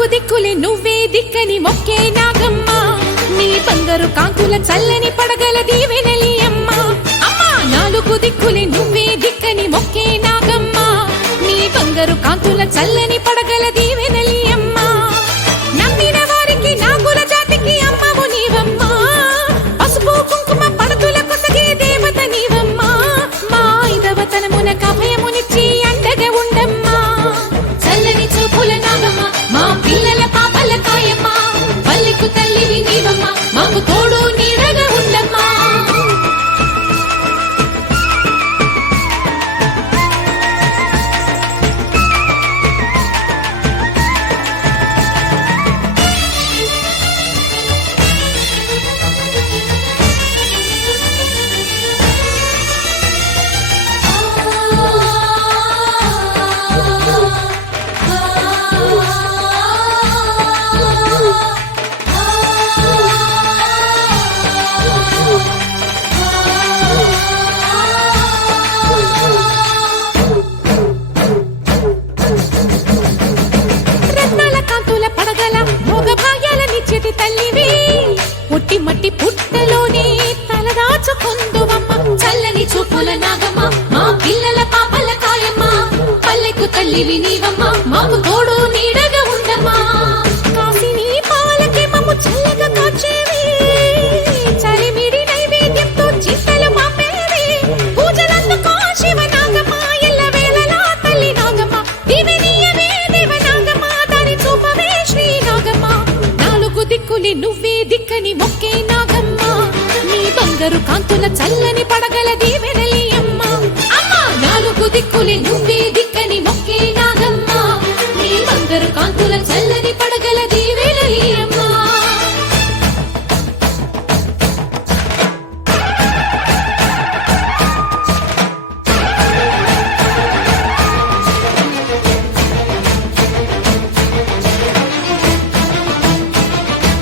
నాలుగు దిక్కులే నువ్వే దిక్కని మొక్కే నాగమ్మ నీ బంగారు కాంతుల చల్లని పడగల దీవెనలి అమ్మ అమ్మా నాలుగు దిక్కులే నువ్వే దిక్కని మొక్కే నాగమ్మ నీ బంగారు కాంతుల చల్లని పడగల దీవెనలి అమ్మ నమ్మిన వారికి నాగుల జాతికి అమ్మవు నీవమ్మ పసుపు కుంకుమ పడతుల కొసగే దేవత నీవమ్మ మా ఐదవతనమున అభయమునిచ్చి అండగా ఉండమ్మా చల్లని చూపుల నాగమ్మ మా పిల్లల పాపల కాయమ్మ పల్లెకు తల్లివి నీవమ్మ మాకు తోడు నీడగా ఉండమ్మా పుట్టి మట్టి పుట్టలోనే తలదాచుకుందువమ్మ చల్లని చూపుల నాగమ్మ మా పిల్లల పాపల కాయమ్మ పల్లెకు తల్లివి నీవ